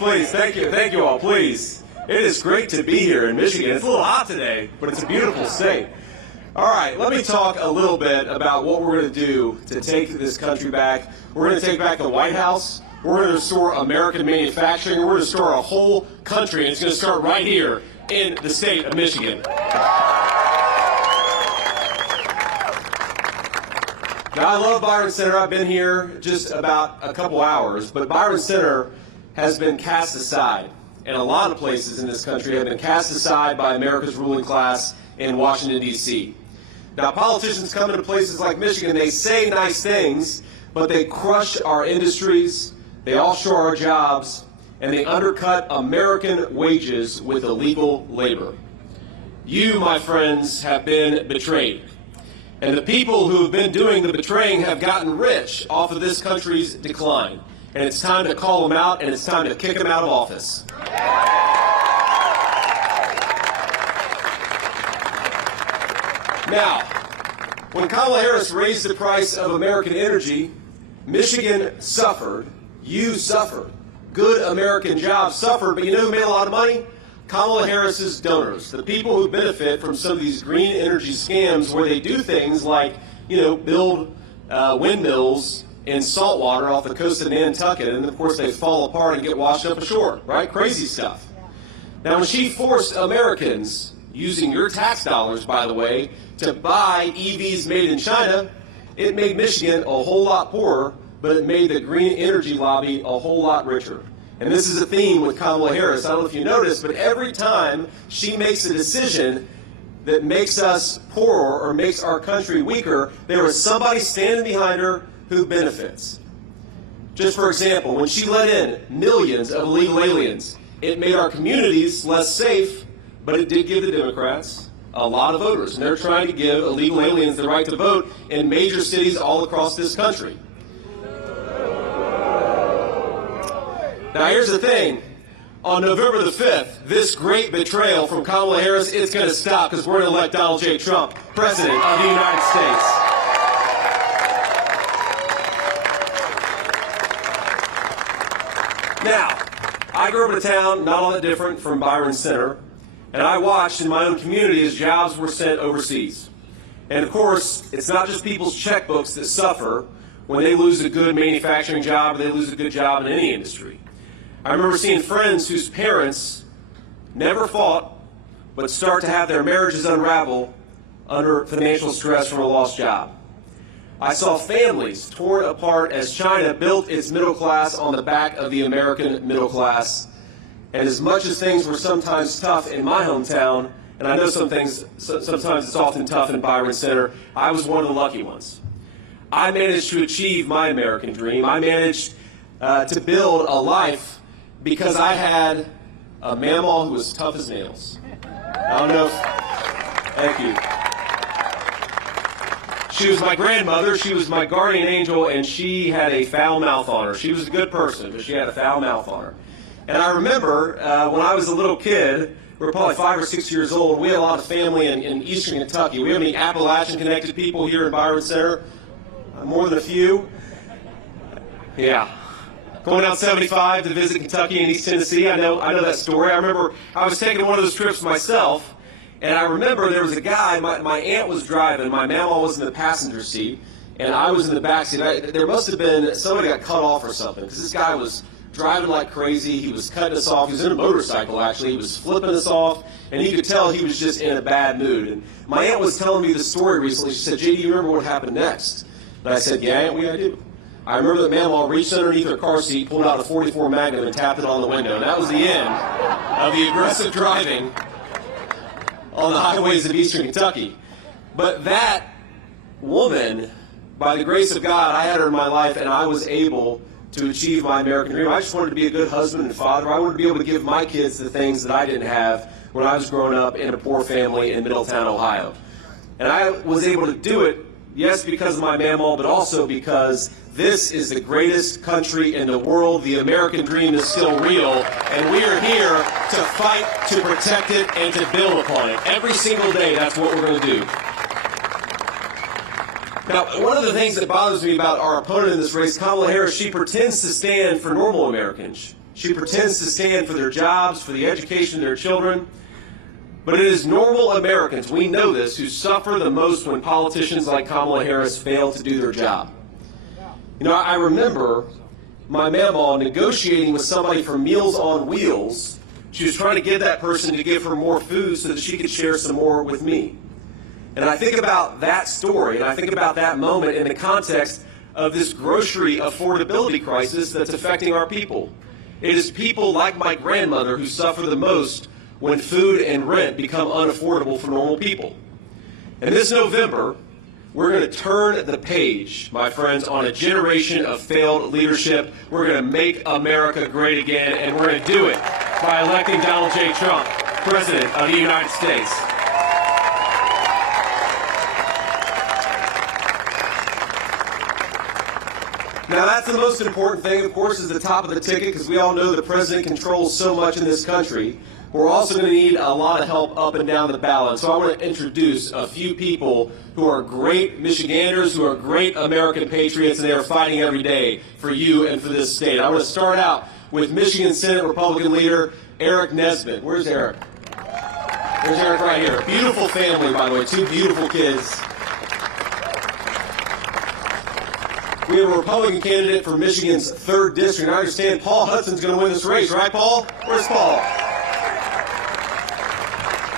please. Thank you all, please. It is great to be here in Michigan. It's a little hot today, but it's a beautiful state. All right, let me talk a little bit about what we're going to do to take this country back. We're going to take back the White House. We're going to restore American manufacturing. We're going to restore our whole country, and it's going to start right here in the state of Michigan. Now, I love Byron Center. I've been here just about a couple hours, but Byron Center has been cast aside, and a lot of places in this country have been cast aside by America's ruling class in Washington, D.C. Now, politicians come into places like Michigan, they say nice things, but they crush our industries, they offshore our jobs, and they undercut American wages with illegal labor. You, my friends, have been betrayed. And the people who have been doing the betraying have gotten rich off of this country's decline. And it's time to call them out, and it's time to kick them out of office. Now, when Kamala Harris raised the price of American energy, Michigan suffered, you suffered, good American jobs suffered, but you know who made a lot of money? Kamala Harris's donors, the people who benefit from some of these green energy scams where they do things like, build windmills in salt water off the coast of Nantucket, and of course they fall apart and get washed up ashore, right? Crazy stuff. Now, when she forced Americans, using your tax dollars, by the way, to buy EVs made in China, it made Michigan a whole lot poorer, but it made the green energy lobby a whole lot richer. And this is a theme with Kamala Harris. I don't know if you noticed, but every time she makes a decision that makes us poorer or makes our country weaker, there is somebody standing behind her who benefits. Just for example, when she let in millions of illegal aliens, it made our communities less safe, but it did give the Democrats a lot of voters. And they're trying to give illegal aliens the right to vote in major cities all across this country. Now, here's the thing. On November the 5th, this great betrayal from Kamala Harris, it's going to stop because we're going to elect Donald J. Trump, President of the United States. Now, I grew up in a town not all that different from Byron Center, and I watched in my own community as jobs were sent overseas. And of course, it's not just people's checkbooks that suffer when they lose a good manufacturing job or they lose a good job in any industry. I remember seeing friends whose parents never fought but start to have their marriages unravel under financial stress from a lost job. I saw families torn apart as China built its middle class on the back of the American middle class. And as much as things were sometimes tough in my hometown, and I know sometimes it's often tough in Byron Center, I was one of the lucky ones. I managed to achieve my American dream. I managed to build a life because I had a mamaw who was tough as nails. I don't know if, thank you. She was my grandmother, she was my guardian angel, and she had a foul mouth on her. She was a good person, but she had a foul mouth on her. And I remember when I was a little kid, we were probably 5 or 6 years old, we had a lot of family in eastern Kentucky. We have any Appalachian-connected people here in Byron Center? More than a few? Yeah. Going down 75 to visit Kentucky and East Tennessee, I know that story. I remember I was taking one of those trips myself, and I remember there was a guy, my aunt was driving, my mama was in the passenger seat, and I was in the back seat. There must have been, somebody got cut off or something, because this guy was driving like crazy, he was cutting us off, he was in a motorcycle actually, he was flipping us off, and you could tell he was just in a bad mood. And my aunt was telling me the story recently. She said, JD, you remember what happened next? And I said, yeah, Aunt, I do. I remember that Mamaw reached underneath her car seat, pulled out a .44 Magnum, and tapped it on the window. And that was the end of the aggressive driving on the highways of eastern Kentucky. But that woman, by the grace of God, I had her in my life, and I was able to achieve my American dream. I just wanted to be a good husband and father. I wanted to be able to give my kids the things that I didn't have when I was growing up in a poor family in Middletown, Ohio. And I was able to do it, yes, because of my mamaw, but also because this is the greatest country in the world. The American dream is still real, and we are here to fight to protect it and to build upon it. Every single day, that's what we're going to do. Now, one of the things that bothers me about our opponent in this race, Kamala Harris, she pretends to stand for normal Americans. She pretends to stand for their jobs, for the education of their children. But it is normal Americans, we know this, who suffer the most when politicians like Kamala Harris fail to do their job. You know, I remember my mamaw negotiating with somebody for Meals on Wheels. She was trying to get that person to give her more food so that she could share some more with me. And I think about that story, and I think about that moment in the context of this grocery affordability crisis that's affecting our people. It is people like my grandmother who suffer the most when food and rent become unaffordable for normal people. And this November, we're going to turn the page, my friends, on a generation of failed leadership. We're going to make America great again, and we're going to do it by electing Donald J. Trump, President of the United States. Now, that's the most important thing, of course, is the top of the ticket, because we all know the president controls so much in this country. We're also going to need a lot of help up and down the ballot. So I want to introduce a few people who are great Michiganders, who are great American patriots, and they are fighting every day for you and for this state. I want to start out with Michigan Senate Republican leader Eric Nesbitt. Where's Eric? There's Eric right here. Beautiful family, by the way, 2 beautiful kids. We have a Republican candidate for Michigan's 3rd district. And I understand Paul Hudson's going to win this race, right, Paul? Where's Paul?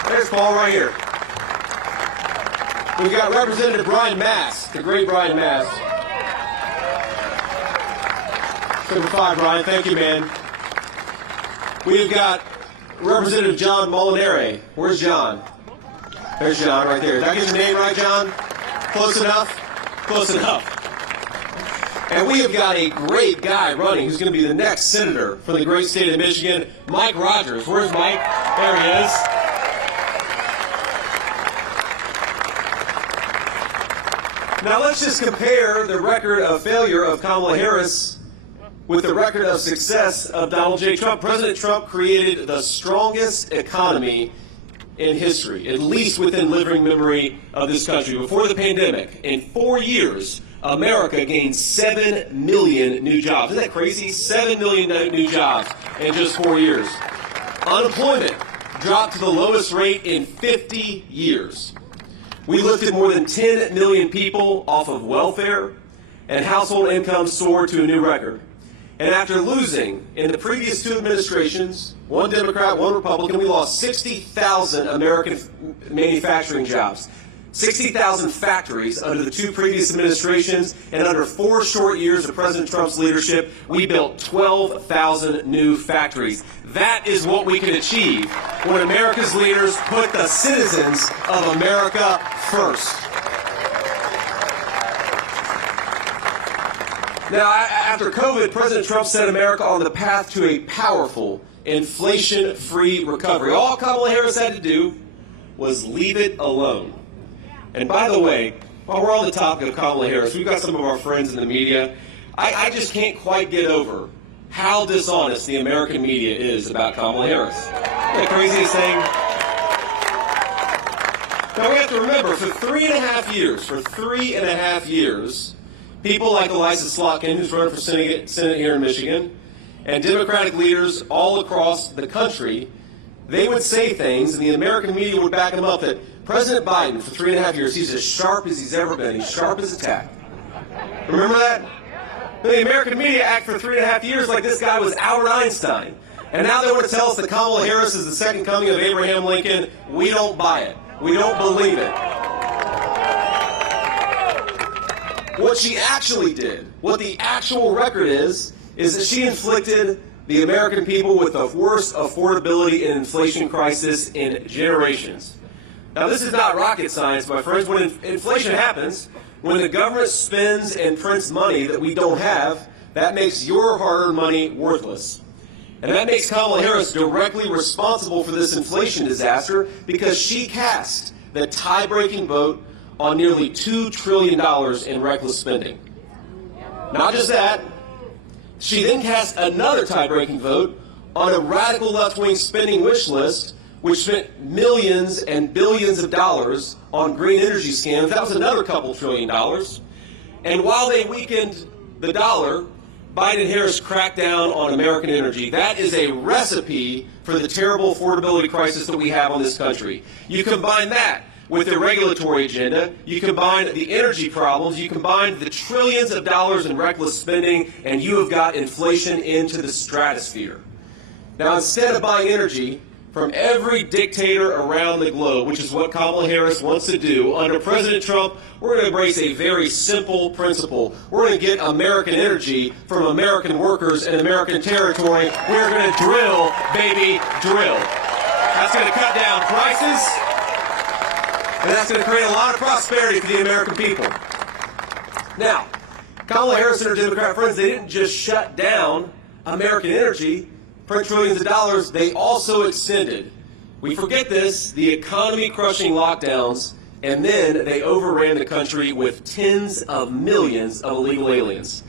There's Paul right here. We've got Representative Brian Mast, the great Brian Mast. Number 5, Brian. Thank you, man. We've got Representative John Molinari. Where's John? There's John right there. Did I get your name right, John? Close enough? Close enough. And we have got a great guy running who's going to be the next senator from the great state of Michigan, Mike Rogers. Where's Mike? There he is. Now let's just compare the record of failure of Kamala Harris with the record of success of Donald J. Trump. President Trump created the strongest economy in history, at least within living memory of this country. Before the pandemic, in 4 years, America gained 7 million new jobs. Isn't that crazy? 7 million new jobs in just 4 years. Unemployment dropped to the lowest rate in 50 years. We lifted more than 10 million people off of welfare, and household income soared to a new record. And after losing in the previous 2 administrations, 1 Democrat, 1 Republican, we lost 60,000 American manufacturing jobs. 60,000 factories under the 2 previous administrations, and under 4 short years of President Trump's leadership, we built 12,000 new factories. That is what we can achieve when America's leaders put the citizens of America first. Now, after COVID, President Trump set America on the path to a powerful, inflation-free recovery. All Kamala Harris had to do was leave it alone. And by the way, while we're on the topic of Kamala Harris, we've got some of our friends in the media. I just can't quite get over how dishonest the American media is about Kamala Harris. The craziest thing. Now we have to remember, for 3.5 years, people like Eliza Slotkin, who's running for Senate here in Michigan, and Democratic leaders all across the country, they would say things, and the American media would back them up, that President Biden, for 3.5 years, he's as sharp as he's ever been. He's sharp as a tack. Remember that? The American media act for 3.5 years like this guy was Albert Einstein. And now they want to tell us that Kamala Harris is the second coming of Abraham Lincoln. We don't buy it. We don't believe it. What she actually did, what the actual record is that she inflicted the American people with the worst affordability and inflation crisis in generations. Now, this is not rocket science, my friends. When inflation happens, when the government spends and prints money that we don't have, that makes your hard-earned money worthless. And that makes Kamala Harris directly responsible for this inflation disaster because she cast the tie-breaking vote on nearly $2 trillion in reckless spending. Not just that, she then cast another tie-breaking vote on a radical left-wing spending wish list which spent millions and billions of dollars on green energy scams. That was another couple $1 trillion. And while they weakened the dollar, Biden-Harris crackdown on American energy, that is a recipe for the terrible affordability crisis that we have on this country. You combine that with the regulatory agenda, you combine the energy problems, you combine the trillions of dollars in reckless spending, and you have got inflation into the stratosphere. Now, instead of buying energy from every dictator around the globe, which is what Kamala Harris wants to do, under President Trump, we're going to embrace a very simple principle. We're going to get American energy from American workers in American territory. We're going to drill, baby, drill. That's going to cut down prices, and that's going to create a lot of prosperity for the American people. Now, Kamala Harris and her Democrat friends, they didn't just shut down American energy, print trillions of dollars, they also extended, we forget this, the economy-crushing lockdowns, and then they overran the country with tens of millions of illegal aliens.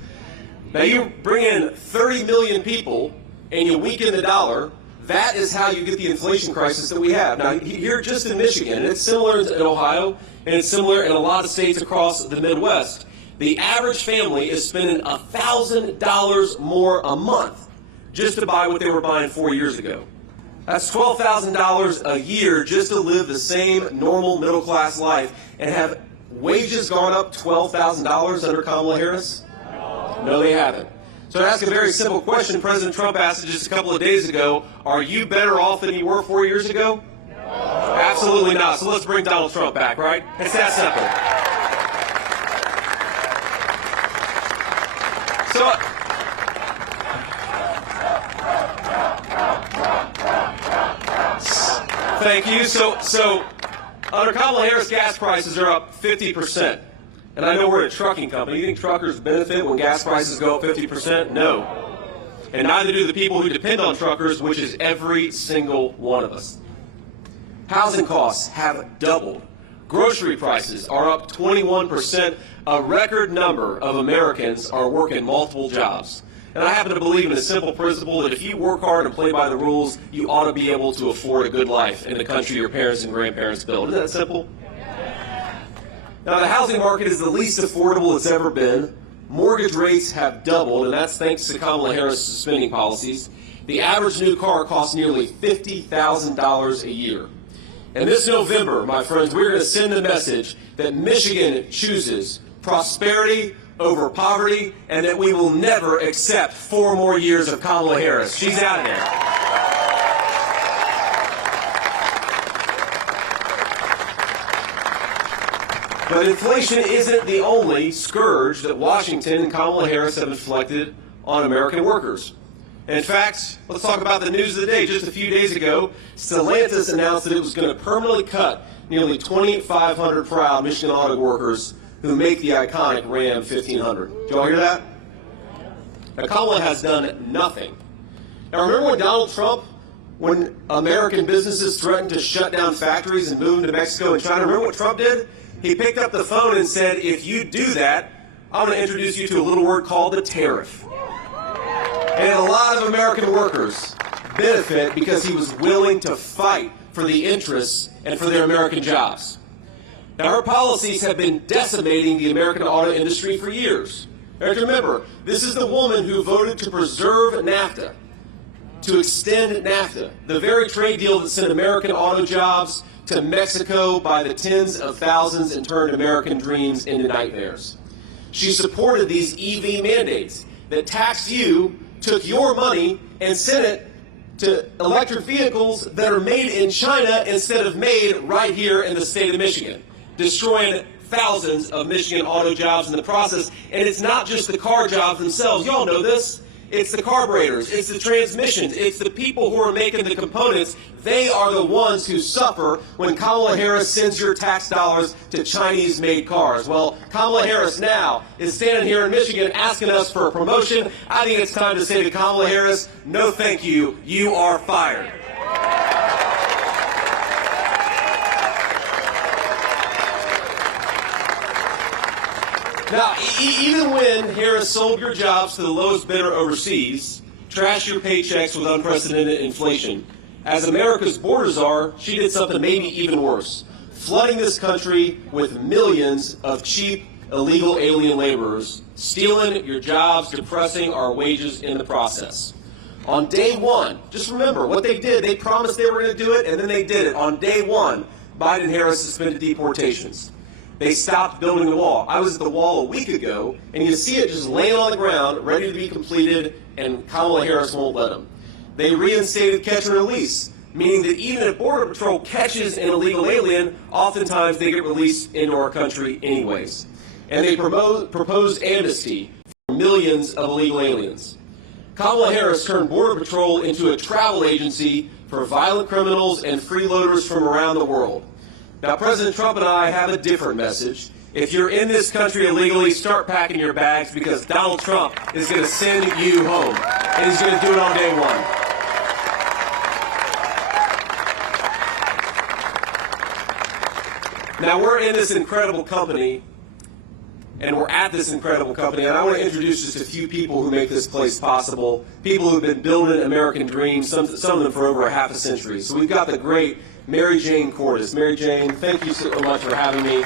Now you bring in 30 million people and you weaken the dollar, that is how you get the inflation crisis that we have. Now here just in Michigan, and it's similar in Ohio, and it's similar in a lot of states across the Midwest, the average family is spending $1,000 more a month just to buy what they were buying 4 years ago. That's $12,000 a year just to live the same normal middle-class life. And have wages gone up $12,000 under Kamala Harris? No, they haven't. So to ask a very simple question, President Trump asked it just a couple of days ago, are you better off than you were 4 years ago? No. Absolutely not. So let's bring Donald Trump back, right? It's that simple. So, thank you. So under Kamala Harris, gas prices are up 50%. And I know we're a trucking company. You think truckers benefit when gas prices go up 50%? No. And neither do the people who depend on truckers, which is every single one of us. Housing costs have doubled. Grocery prices are up 21%. A record number of Americans are working multiple jobs. And I happen to believe in a simple principle that if you work hard and play by the rules, you ought to be able to afford a good life in the country your parents and grandparents built. Isn't that simple? Now, the housing market is the least affordable it's ever been. Mortgage rates have doubled, and that's thanks to Kamala Harris' spending policies. The average new car costs nearly $50,000 a year. And this November, my friends, we're going to send the message that Michigan chooses prosperity over poverty, and that we will never accept 4 more years of Kamala Harris. She's out of there. But inflation isn't the only scourge that Washington and Kamala Harris have inflicted on American workers. And in fact, let's talk about the news of the day. Just a few days ago, Stellantis announced that it was going to permanently cut nearly 2,500 proud Michigan auto workers who make the iconic Ram 1500. Did you all hear that? Now, Kamala has done nothing. Now, remember when Donald Trump, when American businesses threatened to shut down factories and move them to Mexico and China, remember what Trump did? He picked up the phone and said, if you do that, I'm going to introduce you to a little word called a tariff. And a lot of American workers benefit because he was willing to fight for the interests and for their American jobs. Now, her policies have been decimating the American auto industry for years. You have to remember, this is the woman who voted to preserve NAFTA, to extend NAFTA, the very trade deal that sent American auto jobs to Mexico by the tens of thousands and turned American dreams into nightmares. She supported these EV mandates that taxed you, took your money, and sent it to electric vehicles that are made in China instead of made right here in the state of Michigan, destroying thousands of Michigan auto jobs in the process. And it's not just the car jobs themselves. Y'all know this. It's the carburetors. It's the transmissions. It's the people who are making the components. They are the ones who suffer when Kamala Harris sends your tax dollars to Chinese-made cars. Well, Kamala Harris now is standing here in Michigan asking us for a promotion. I think it's time to say to Kamala Harris, no thank you. You are fired. Now, even when Harris sold your jobs to the lowest bidder overseas, trashed your paychecks with unprecedented inflation, as America's borders are, she did something maybe even worse, flooding this country with millions of cheap illegal alien laborers, stealing your jobs, depressing our wages in the process. On day one, just remember what they did. They promised they were going to do it, and then they did it. On day one, Biden and Harris suspended deportations. They stopped building the wall. I was at the wall a week ago, and you see it just laying on the ground, ready to be completed, and Kamala Harris won't let them. They reinstated catch and release, meaning that even if Border Patrol catches an illegal alien, oftentimes they get released into our country anyways. And they proposed amnesty for millions of illegal aliens. Kamala Harris turned Border Patrol into a travel agency for violent criminals and freeloaders from around the world. Now, President Trump and I have a different message. If you're in this country illegally, start packing your bags, because Donald Trump is going to send you home, and he's going to do it on day one. Now, we're in this incredible company, and we're at this incredible company, and I want to introduce just a few people who make this place possible, people who have been building American dreams, some of them for over a half a century. So we've got the great Mary Jane Cordes. Mary Jane, thank you so much for having me.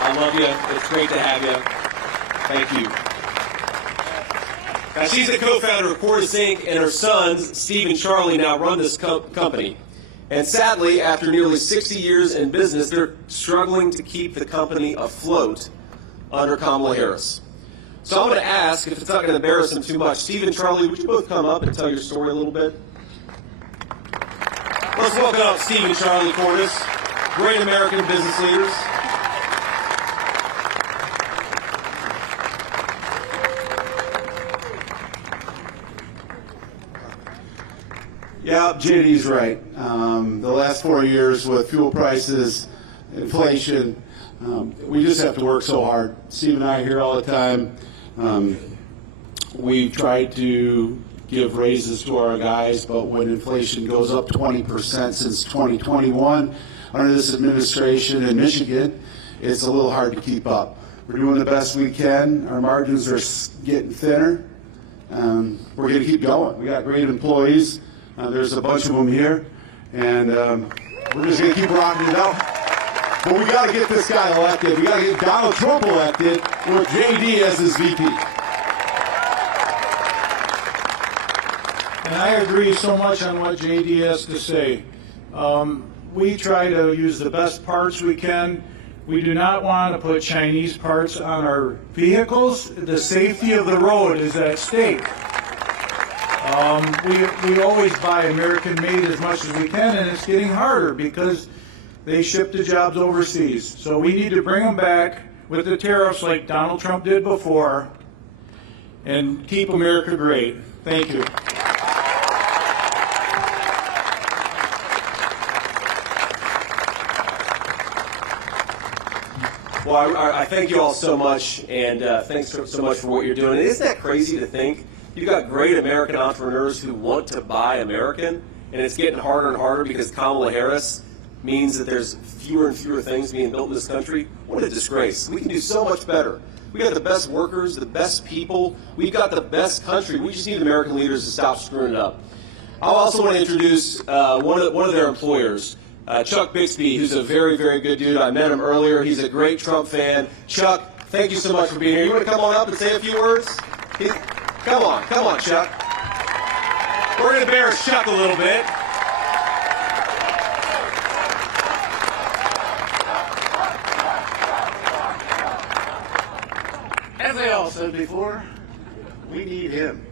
I love you. It's great to have you. Thank you. Now, she's the co-founder of Cordes Inc., and her sons, Steve and Charlie, now run this company. And sadly, after nearly 60 years in business, they're struggling to keep the company afloat under Kamala Harris. So I'm going to ask, if it's not going to embarrass them too much, Steve and Charlie, would you both come up and tell your story a little bit? Let's welcome up Steve and Charlie Cordes, great American business leaders. Yeah, JD's right. The last 4 years with fuel prices, inflation, we just have to work so hard. Steve and I are here all the time. We tried to give raises to our guys, but when inflation goes up 20% since 2021 under this administration in Michigan, it's a little hard to keep up. We're doing the best we can. Our margins are getting thinner. We're going to keep going. We got great employees. There's a bunch of them here, and we're just going to keep rocking it out. But we got to get this guy elected. We got to get Donald Trump elected with JD as his VP. And I agree so much on what JD has to say. We try to use the best parts we can. We do not want to put Chinese parts on our vehicles. The safety of the road is at stake. We always buy American-made as much as we can, and it's getting harder because they ship the jobs overseas. So we need to bring them back with the tariffs like Donald Trump did before and keep America great. Thank you. Well, I thank you all so much, and thanks so much for what you're doing. And isn't that crazy to think? You've got great American entrepreneurs who want to buy American, and it's getting harder and harder because Kamala Harris means that there's fewer and fewer things being built in this country. What a disgrace. We can do so much better. We got the best workers, the best people. We've got the best country. We just need American leaders to stop screwing it up. I also want to introduce one of their employers, Chuck Bixby, who's a very, very good dude. I met him earlier. He's a great Trump fan. Chuck, thank you so much for being here. You want to come on up and say a few words? Come on, Chuck. We're going to embarrass Chuck a little bit. As I all said before, we need him.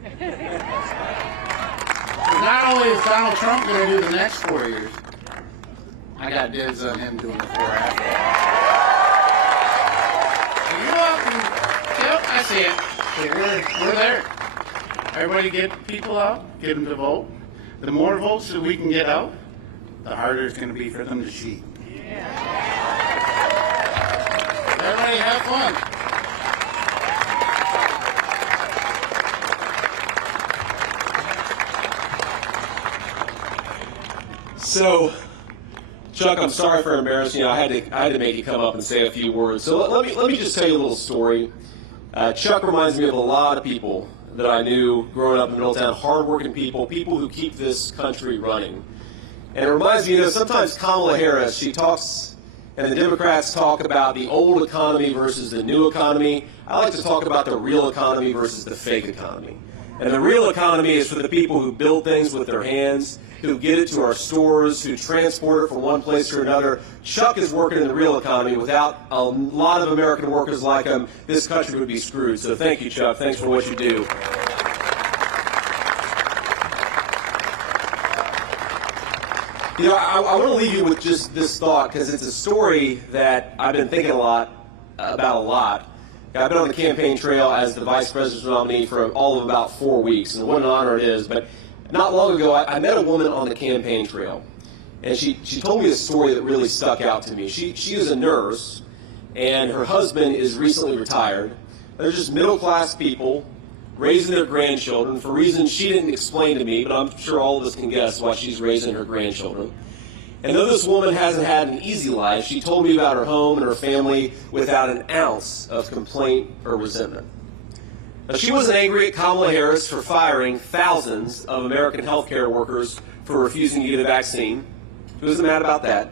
Not only is Donald Trump going to do the next 4 years, I got dibs on him doing the 4 after. You're welcome. Yep, I see it. We're there. Everybody get people out, get them to vote. The more votes that we can get out, the harder it's going to be for them to cheat. Yeah. Everybody have fun. So, Chuck, I'm sorry for embarrassing you. I had to make you come up and say a few words. So let me just tell you a little story. Chuck reminds me of a lot of people that I knew growing up in Middletown, hardworking people who keep this country running. And it reminds me, sometimes Kamala Harris, she talks and the Democrats talk about the old economy versus the new economy. I like to talk about the real economy versus the fake economy. And the real economy is for the people who build things with their hands, who get it to our stores, who transport it from one place to another. Chuck is working in the real economy. Without a lot of American workers like him, this country would be screwed. So thank you, Chuck. Thanks for what you do. You know, I want to leave you with just this thought, because it's a story that I've been thinking about a lot. I've been on the campaign trail as the vice presidential nominee for all of about 4 weeks, and what an honor it is. But not long ago, I met a woman on the campaign trail, and she told me a story that really stuck out to me. She is a nurse, and her husband is recently retired. They're just middle-class people raising their grandchildren for reasons she didn't explain to me, but I'm sure all of us can guess why she's raising her grandchildren. And though this woman hasn't had an easy life, she told me about her home and her family without an ounce of complaint or resentment. Now, she wasn't angry at Kamala Harris for firing thousands of American healthcare workers for refusing to get a vaccine. She wasn't mad about that.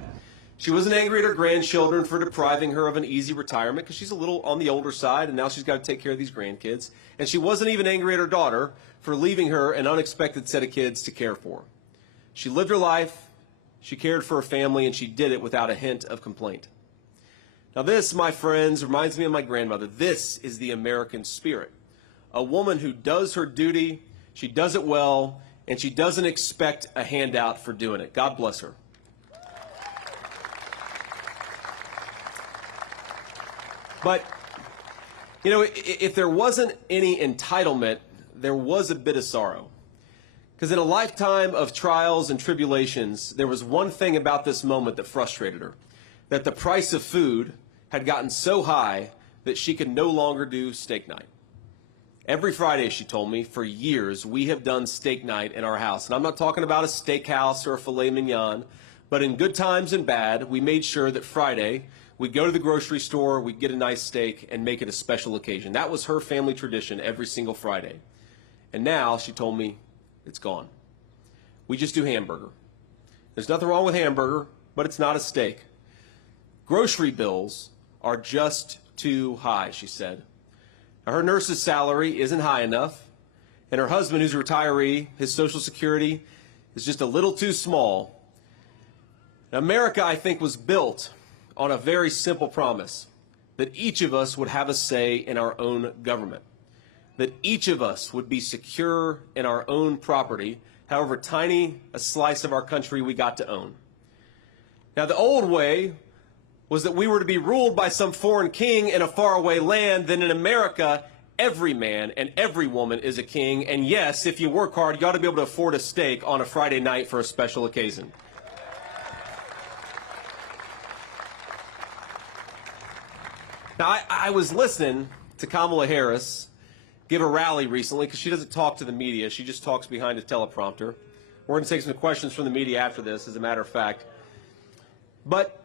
She wasn't angry at her grandchildren for depriving her of an easy retirement, because she's a little on the older side and now she's got to take care of these grandkids. And she wasn't even angry at her daughter for leaving her an unexpected set of kids to care for. She lived her life, she cared for her family, and she did it without a hint of complaint. Now this, my friends, reminds me of my grandmother. This is the American spirit. A woman who does her duty, she does it well, and she doesn't expect a handout for doing it. God bless her. But, you know, if there wasn't any entitlement, there was a bit of sorrow. Because in a lifetime of trials and tribulations, there was one thing about this moment that frustrated her: that the price of food had gotten so high that she could no longer do steak night. Every Friday, she told me, for years, we have done steak night in our house. And I'm not talking about a steakhouse or a filet mignon, but in good times and bad, we made sure that Friday, we'd go to the grocery store, we'd get a nice steak, and make it a special occasion. That was her family tradition every single Friday. And now, she told me, it's gone. We just do hamburger. There's nothing wrong with hamburger, but it's not a steak. Grocery bills are just too high, she said. Now, her nurse's salary isn't high enough, and her husband, who's a retiree, his Social Security is just a little too small. Now, America, I think, was built on a very simple promise: that each of us would have a say in our own government, that each of us would be secure in our own property, however tiny a slice of our country we got to own. Now, the old way was that we were to be ruled by some foreign king in a faraway land. Then in America, every man and every woman is a king, and yes, if you work hard, you ought to be able to afford a steak on a Friday night for a special occasion. Now, I was listening to Kamala Harris give a rally recently, because she doesn't talk to the media. She just talks behind a teleprompter. We're going to take some questions from the media after this, as a matter of fact. But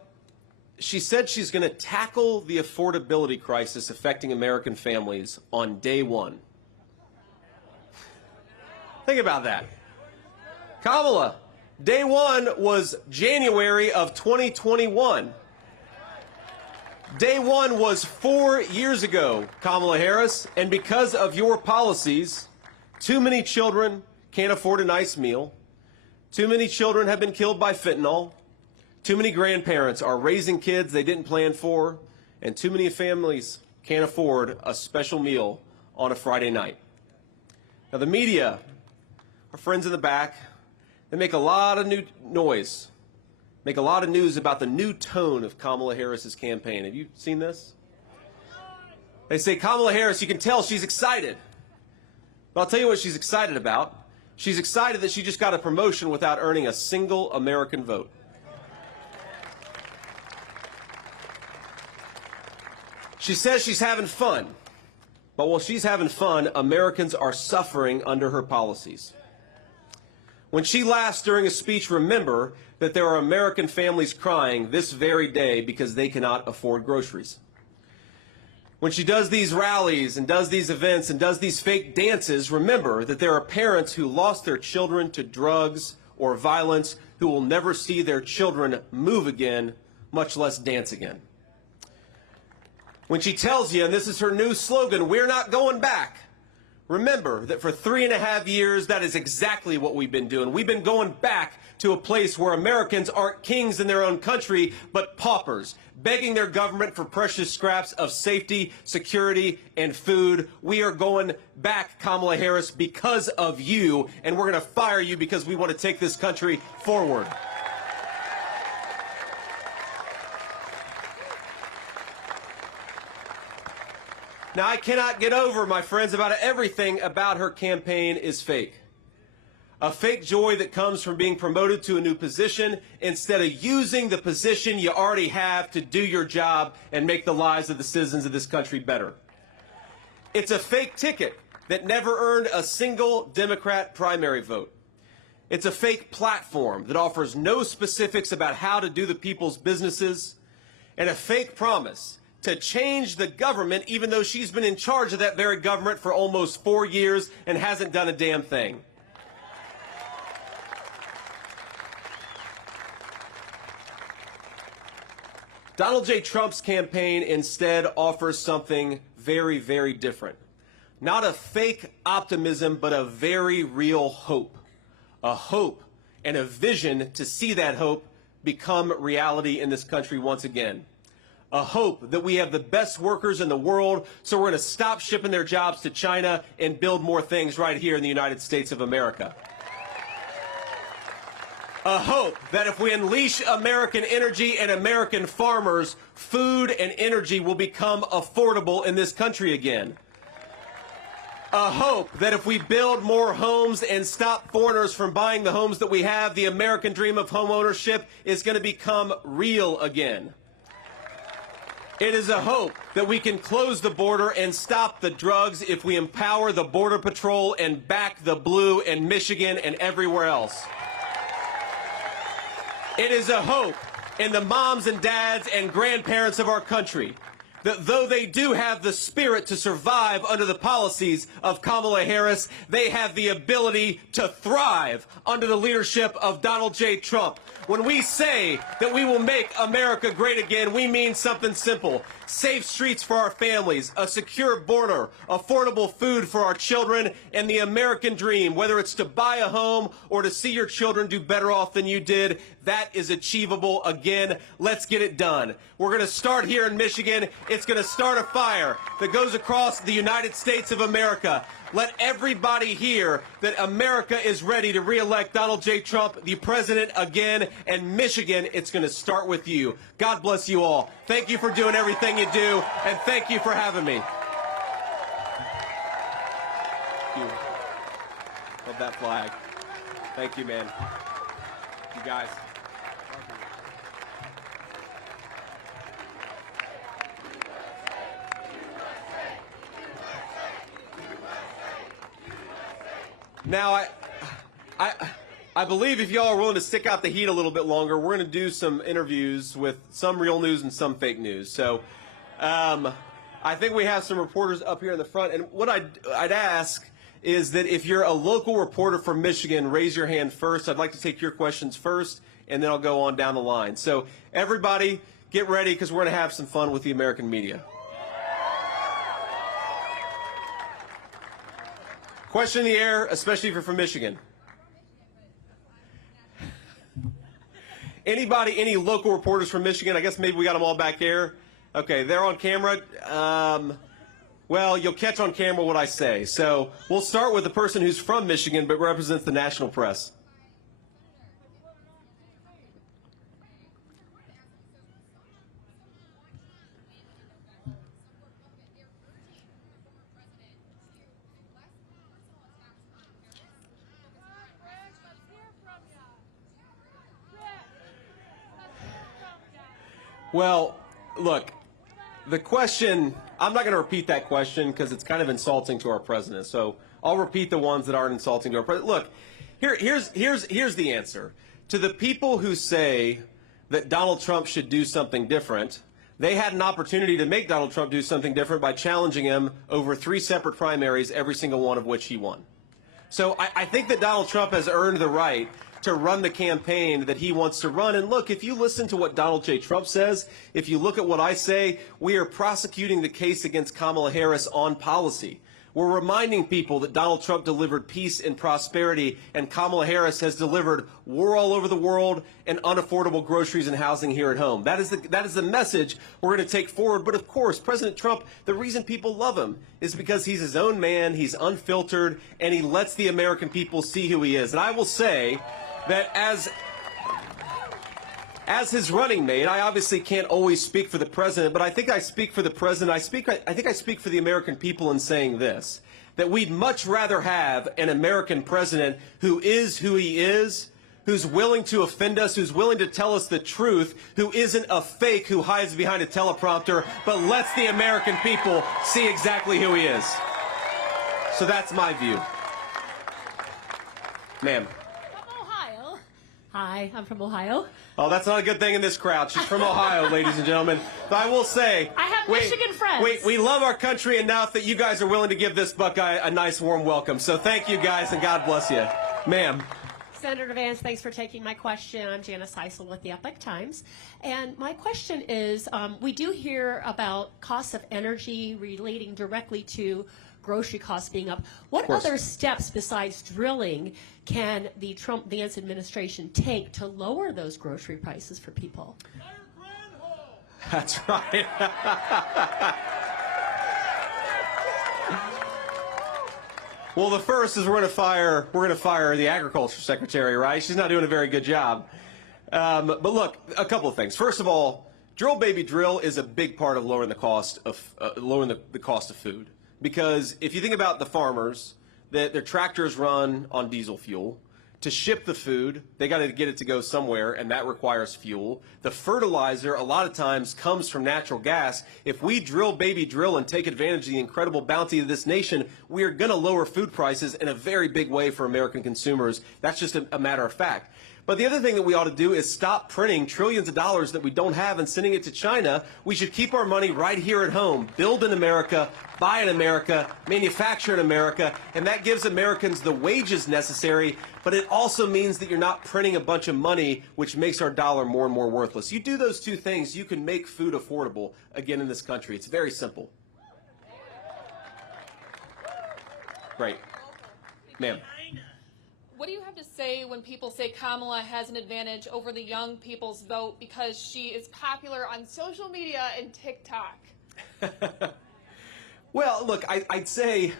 she said she's going to tackle the affordability crisis affecting American families on day one. Think about that. Kamala, day one was January of 2021. Day one was 4 years ago, Kamala Harris, and because of your policies, too many children can't afford a nice meal, too many children have been killed by fentanyl, too many grandparents are raising kids they didn't plan for, and too many families can't afford a special meal on a Friday night. Now, the media, our friends in the back, they make a lot of noise, make a lot of news about the new tone of Kamala Harris's campaign. Have you seen this? They say, Kamala Harris, you can tell she's excited. But I'll tell you what she's excited about. She's excited that she just got a promotion without earning a single American vote. She says she's having fun. But while she's having fun, Americans are suffering under her policies. When she laughs during a speech, remember that there are American families crying this very day because they cannot afford groceries. When she does these rallies and does these events and does these fake dances, remember that there are parents who lost their children to drugs or violence who will never see their children move again much less dance again. When she tells you, and this is her new slogan, "We're not going back," remember that for 3.5 years, that is exactly what we've been doing. We've been going back to a place where Americans aren't kings in their own country, but paupers, begging their government for precious scraps of safety, security, and food. We are going back, Kamala Harris, because of you, and we're going to fire you because we want to take this country forward. Now, I cannot get over, my friends, about everything about her campaign is fake. A fake joy that comes from being promoted to a new position instead of using the position you already have to do your job and make the lives of the citizens of this country better. It's a fake ticket that never earned a single Democrat primary vote. It's a fake platform that offers no specifics about how to do the people's businesses, and a fake promise to change the government, even though she's been in charge of that very government for almost 4 years and hasn't done a damn thing. Donald J. Trump's campaign instead offers something very, very different. Not a fake optimism, but a very real hope. A hope and a vision to see that hope become reality in this country once again. A hope that we have the best workers in the world, so we're going to stop shipping their jobs to China and build more things right here in the United States of America. A hope that if we unleash American energy and American farmers, food and energy will become affordable in this country again. A hope that if we build more homes and stop foreigners from buying the homes that we have, the American dream of home ownership is going to become real again. It is a hope that we can close the border and stop the drugs if we empower the Border Patrol and back the blue in Michigan and everywhere else. It is a hope in the moms and dads and grandparents of our country that though they do have the spirit to survive under the policies of Kamala Harris, they have the ability to thrive under the leadership of Donald J. Trump. When we say that we will make America great again, we mean something simple. Safe streets for our families, a secure border, affordable food for our children, and the American dream, whether it's to buy a home or to see your children do better off than you did, that is achievable again. Let's get it done. We're going to start here in Michigan. It's going to start a fire that goes across the United States of America. Let everybody hear that America is ready to re-elect Donald J. Trump, the president, again. And Michigan, it's going to start with you. God bless you all. Thank you for doing everything you do, and thank you for having me. Thank you. Love that flag. Thank you, man. You guys. Now, I believe if y'all are willing to stick out the heat a little bit longer, we're going to do some interviews with some real news and some fake news. So I think we have some reporters up here in the front. And what I'd ask is that if you're a local reporter from Michigan, raise your hand first. I'd like to take your questions first, and then I'll go on down the line. So everybody get ready, because we're going to have some fun with the American media. Question in the air, especially if you're from Michigan. Anybody, any local reporters from Michigan? I guess maybe we got them all back here. Okay, they're on camera. Well, you'll catch on camera what I say. So we'll start with the person who's from Michigan but represents the national press. Well, look, the question, I'm not going to repeat that question because it's kind of insulting to our president. So I'll repeat the ones that aren't insulting to our president. Look, here's the answer. To the people who say that Donald Trump should do something different, they had an opportunity to make Donald Trump do something different by challenging him over 3 separate primaries, every single one of which he won. So I think that Donald Trump has earned the right to run the campaign that he wants to run. And look, if you listen to what Donald J. Trump says, if you look at what I say, we are prosecuting the case against Kamala Harris on policy. We're reminding people that Donald Trump delivered peace and prosperity, and Kamala Harris has delivered war all over the world and unaffordable groceries and housing here at home. That is the message we're going to take forward. But of course, President Trump, the reason people love him is because he's his own man, he's unfiltered, and he lets the American people see who he is. And I will say that as his running mate, I obviously can't always speak for the president, but I think I speak for the president. I think I speak for the American people in saying this, that we'd much rather have an American president who is who he is, who's willing to offend us, who's willing to tell us the truth, who isn't a fake who hides behind a teleprompter, but lets the American people see exactly who he is. So that's my view. Ma'am. Hi, I'm from Ohio. Oh, that's not a good thing in this crowd. She's from Ohio, ladies and gentlemen. But I will say, I have Michigan friends. We love our country enough that you guys are willing to give this Buckeye a nice warm welcome. So thank you guys, and God bless you. Ma'am. Senator Vance, thanks for taking my question. I'm Janice Heisel with the Epoch Times. And my question is, we do hear about costs of energy relating directly to grocery costs being up. What other steps besides drilling can the Trump-Vance administration take to lower those grocery prices for people? That's right. Well, the first is we're going to fire the agriculture secretary, right? She's not doing a very good job. But look, a couple of things. First of all, drill baby drill is a big part of lowering the cost of the cost of food. Because if you think about the farmers, their tractors run on diesel fuel. To ship the food, they got to get it to go somewhere, and that requires fuel. The fertilizer, a lot of times, comes from natural gas. If we drill baby drill and take advantage of the incredible bounty of this nation, we are going to lower food prices in a very big way for American consumers. That's just a matter of fact. But the other thing that we ought to do is stop printing trillions of dollars that we don't have and sending it to China. We should keep our money right here at home. Build in America, buy in America, manufacture in America, and that gives Americans the wages necessary, but it also means that you're not printing a bunch of money, which makes our dollar more and more worthless. You do those two things, you can make food affordable again in this country. It's very simple. Great. Ma'am. What do you have to say when people say Kamala has an advantage over the young people's vote because she is popular on social media and TikTok? Well, look, I'd say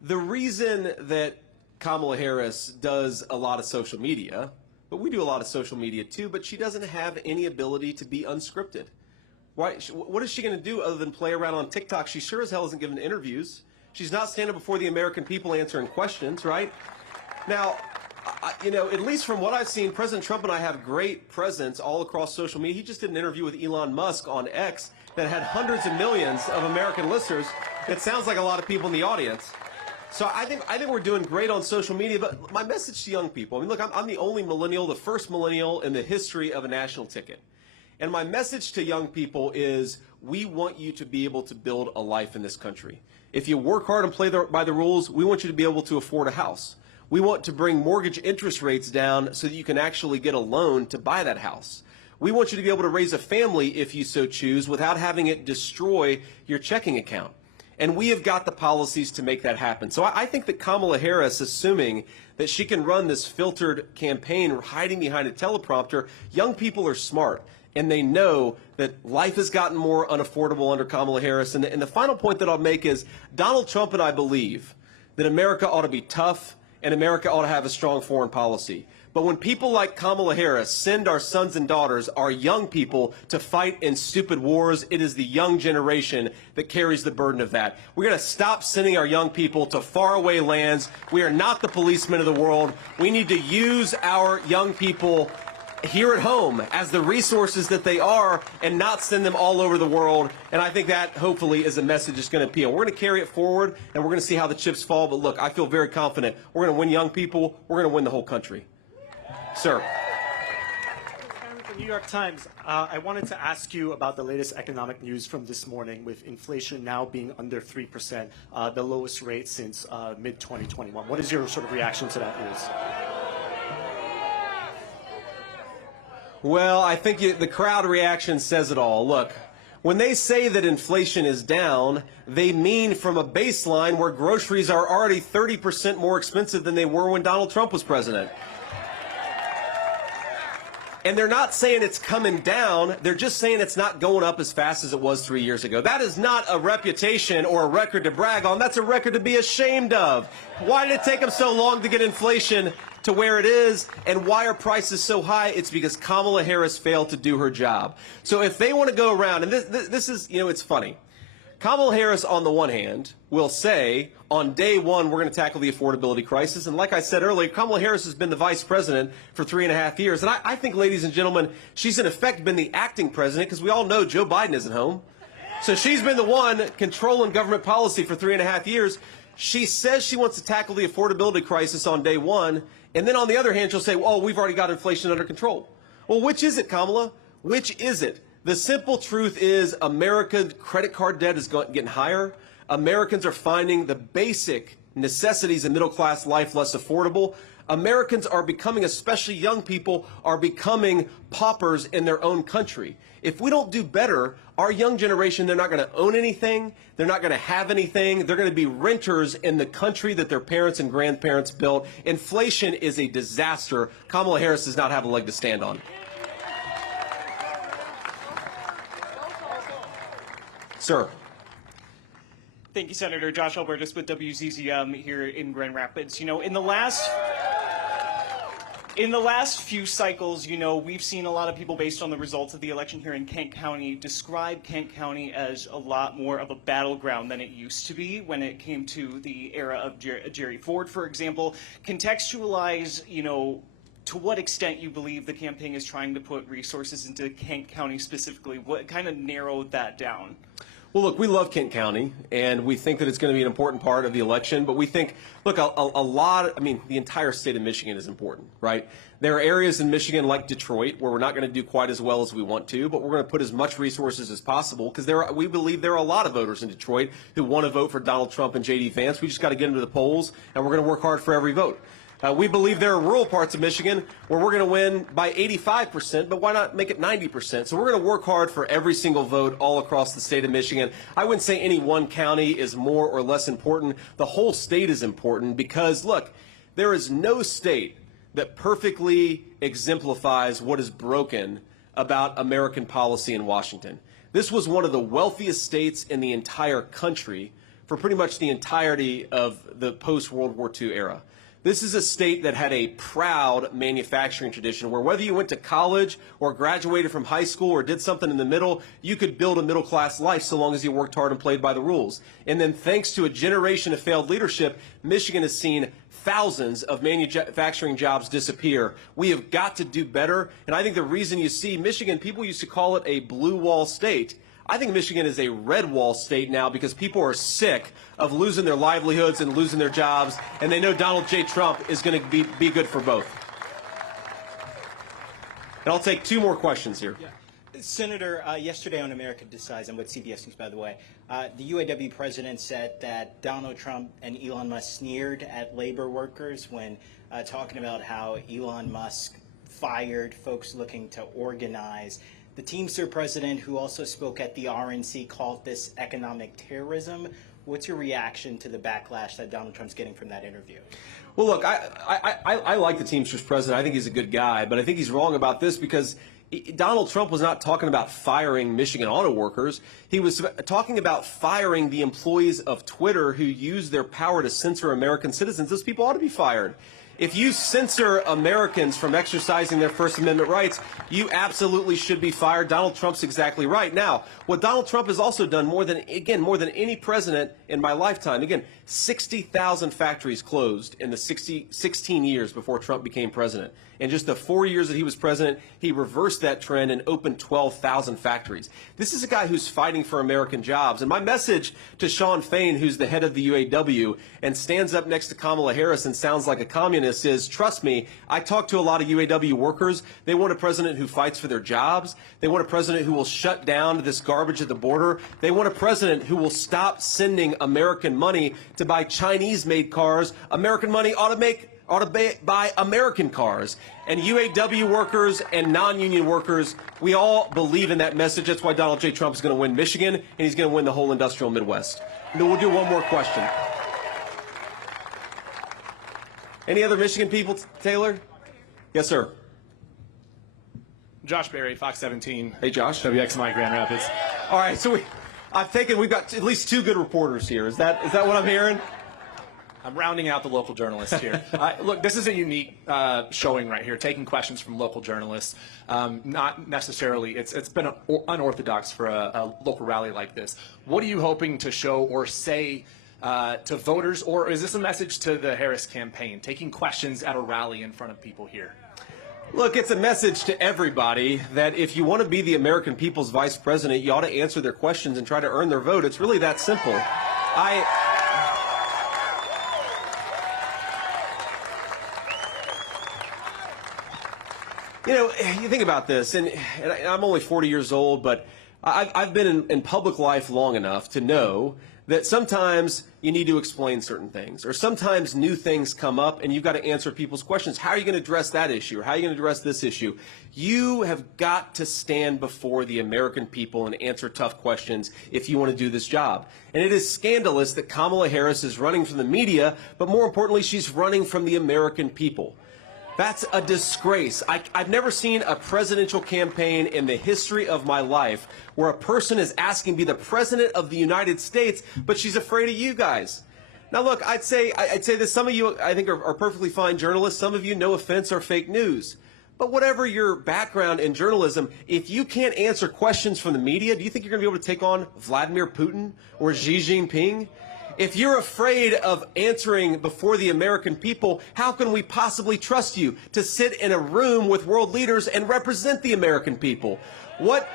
the reason that Kamala Harris does a lot of social media, but we do a lot of social media too, but she doesn't have any ability to be unscripted. Why? What is she going to do other than play around on TikTok? She sure as hell isn't giving interviews. She's not standing before the American people answering questions, right? Now, at least from what I've seen, President Trump and I have great presence all across social media. He just did an interview with Elon Musk on X that had hundreds of millions of American listeners. It sounds like a lot of people in the audience. So I think we're doing great on social media. But my message to young people, look, I'm the only millennial, the first millennial in the history of a national ticket. And my message to young people is we want you to be able to build a life in this country. If you work hard and play by the rules, we want you to be able to afford a house. We want to bring mortgage interest rates down so that you can actually get a loan to buy that house. We want you to be able to raise a family if you so choose without having it destroy your checking account. And we have got the policies to make that happen. So I think that Kamala Harris, assuming that she can run this filtered campaign hiding behind a teleprompter, young people are smart. And they know that life has gotten more unaffordable under Kamala Harris. And the final point that I'll make is Donald Trump and I believe that America ought to be tough and America ought to have a strong foreign policy. But when people like Kamala Harris send our sons and daughters, our young people, to fight in stupid wars, it is the young generation that carries the burden of that. We're going to stop sending our young people to faraway lands. We are not the policemen of the world. We need to use our young people here at home as the resources that they are and not send them all over the world. And I think that hopefully is a message that's going to appeal. We're going to carry it forward and we're going to see how the chips fall. But look, I feel very confident. We're going to win young people. We're going to win the whole country. Sir. The New York Times, I wanted to ask you about the latest economic news from this morning with inflation now being under 3%, the lowest rate since mid-2021. What is your sort of reaction to that news? Well, I think the crowd reaction says it all. Look, when they say that inflation is down, they mean from a baseline where groceries are already 30% more expensive than they were when Donald Trump was president. And they're not saying it's coming down, they're just saying it's not going up as fast as it was 3 years ago. That is not a reputation or a record to brag on, that's a record to be ashamed of. Why did it take them so long to get inflation to where it is, and why are prices so high? It's because Kamala Harris failed to do her job. So if they want to go around, and this is, you know, it's funny. Kamala Harris, on the one hand, will say, on day one, we're going to tackle the affordability crisis. And like I said earlier, Kamala Harris has been the vice president for 3.5 years. And I think, ladies and gentlemen, she's in effect been the acting president, because we all know Joe Biden isn't home. So she's been the one controlling government policy for 3.5 years. She says she wants to tackle the affordability crisis on day one. And then on the other hand, she'll say, oh, we've already got inflation under control. Well, which is it, Kamala? Which is it? The simple truth is America's credit card debt is getting higher. Americans are finding the basic necessities of middle-class life less affordable. Americans are becoming, especially young people, are becoming paupers in their own country. If we don't do better, our young generation, they're not going to own anything. They're not going to have anything. They're going to be renters in the country that their parents and grandparents built. Inflation is a disaster. Kamala Harris does not have a leg to stand on. Sir. Thank you, Senator. Josh Albertus with WZZM here in Grand Rapids. You know, in the last few cycles, you know, we've seen a lot of people, based on the results of the election here in Kent County, describe Kent County as a lot more of a battleground than it used to be when it came to the era of Jerry Ford, for example. Contextualize, you know, to what extent you believe the campaign is trying to put resources into Kent County specifically. What kind of narrowed that down? Well, look, we love Kent County, and we think that it's going to be an important part of the election. But we think, look, the entire state of Michigan is important, right? There are areas in Michigan like Detroit where we're not going to do quite as well as we want to, but we're going to put as much resources as possible because we believe there are a lot of voters in Detroit who want to vote for Donald Trump and JD Vance. We just got to get them to the polls, and we're going to work hard for every vote. We believe there are rural parts of Michigan where we're going to win by 85%, but why not make it 90%? So we're going to work hard for every single vote all across the state of Michigan. I wouldn't say any one county is more or less important. The whole state is important because, look, there is no state that perfectly exemplifies what is broken about American policy in Washington. This was one of the wealthiest states in the entire country for pretty much the entirety of the post-World War II era. This is a state that had a proud manufacturing tradition where whether you went to college or graduated from high school or did something in the middle, you could build a middle-class life so long as you worked hard and played by the rules. And then thanks to a generation of failed leadership, Michigan has seen thousands of manufacturing jobs disappear. We have got to do better. And I think the reason you see Michigan, people used to call it a blue wall state. I think Michigan is a red wall state now because people are sick of losing their livelihoods and losing their jobs, and they know Donald J. Trump is going to be good for both. And I'll take two more questions here. Yeah. Senator, yesterday on America Decides, I'm with CBS News, by the way, the UAW president said that Donald Trump and Elon Musk sneered at labor workers when talking about how Elon Musk fired folks looking to organize. The Teamster president, who also spoke at the RNC, called this economic terrorism. What's your reaction to the backlash that Donald Trump's getting from that interview? Well, look, I like the Teamsters president. I think he's a good guy, but I think he's wrong about this because Donald Trump was not talking about firing Michigan auto workers. He was talking about firing the employees of Twitter who use their power to censor American citizens. Those people ought to be fired. If you censor Americans from exercising their First Amendment rights, you absolutely should be fired. Donald Trump's exactly right. Now, what Donald Trump has also done more than any president in my lifetime, 60,000 factories closed in the 16 years before Trump became president. In just the 4 years that he was president, he reversed that trend and opened 12,000 factories. This is a guy who's fighting for American jobs. And my message to Sean Fain, who's the head of the UAW and stands up next to Kamala Harris and sounds like a communist, is, trust me, I talk to a lot of UAW workers. They want a president who fights for their jobs. They want a president who will shut down this garbage at the border. They want a president who will stop sending American money to buy Chinese-made cars. American money ought to make ought to buy American cars. And UAW workers and non-union workers, we all believe in that message. That's why Donald J. Trump is going to win Michigan, and he's going to win the whole industrial Midwest. And we'll do one more question. Any other Michigan people, Taylor? Yes, sir. Josh Berry, Fox 17. Hey, Josh. WXMI Grand Rapids. All right, so we've got at least 2 good reporters here. Is that what I'm hearing? I'm rounding out the local journalists here. Look, this is a unique showing right here, taking questions from local journalists. Not necessarily, it's been unorthodox for a local rally like this. What are you hoping to show or say to voters, or is this a message to the Harris campaign, taking questions at a rally in front of people here? Look, it's a message to everybody that if you want to be the American people's vice president, you ought to answer their questions and try to earn their vote. It's really that simple. You know, you think about this, and I'm only 40 years old, but I've been in public life long enough to know that sometimes you need to explain certain things, or sometimes new things come up and you've got to answer people's questions. How are you going to address that issue, or how are you going to address this issue? You have got to stand before the American people and answer tough questions if you want to do this job. And it is scandalous that Kamala Harris is running from the media, but more importantly, she's running from the American people. That's a disgrace. I've never seen a presidential campaign in the history of my life where a person is asking to be the president of the United States, but she's afraid of you guys. Now, look, I'd say that some of you, I think, are perfectly fine journalists. Some of you, no offense, are fake news. But whatever your background in journalism, if you can't answer questions from the media, do you think you're going to be able to take on Vladimir Putin or Xi Jinping? If you're afraid of answering before the American people, how can we possibly trust you to sit in a room with world leaders and represent the American people? What?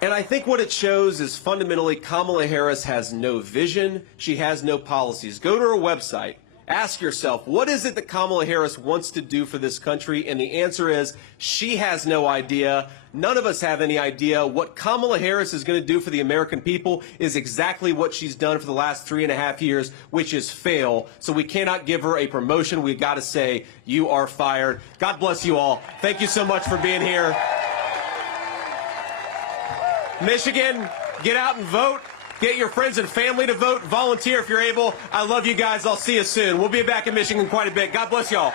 And I think what it shows is fundamentally Kamala Harris has no vision. She has no policies. Go to her website. Ask yourself, what is it that Kamala Harris wants to do for this country? And the answer is, she has no idea. None of us have any idea. What Kamala Harris is going to do for the American people is exactly what she's done for the last 3.5 years, which is fail. So we cannot give her a promotion. We've got to say, you are fired. God bless you all. Thank you so much for being here. Michigan, get out and vote. Get your friends and family to vote. Volunteer if you're able. I love you guys. I'll see you soon. We'll be back in Michigan quite a bit. God bless y'all.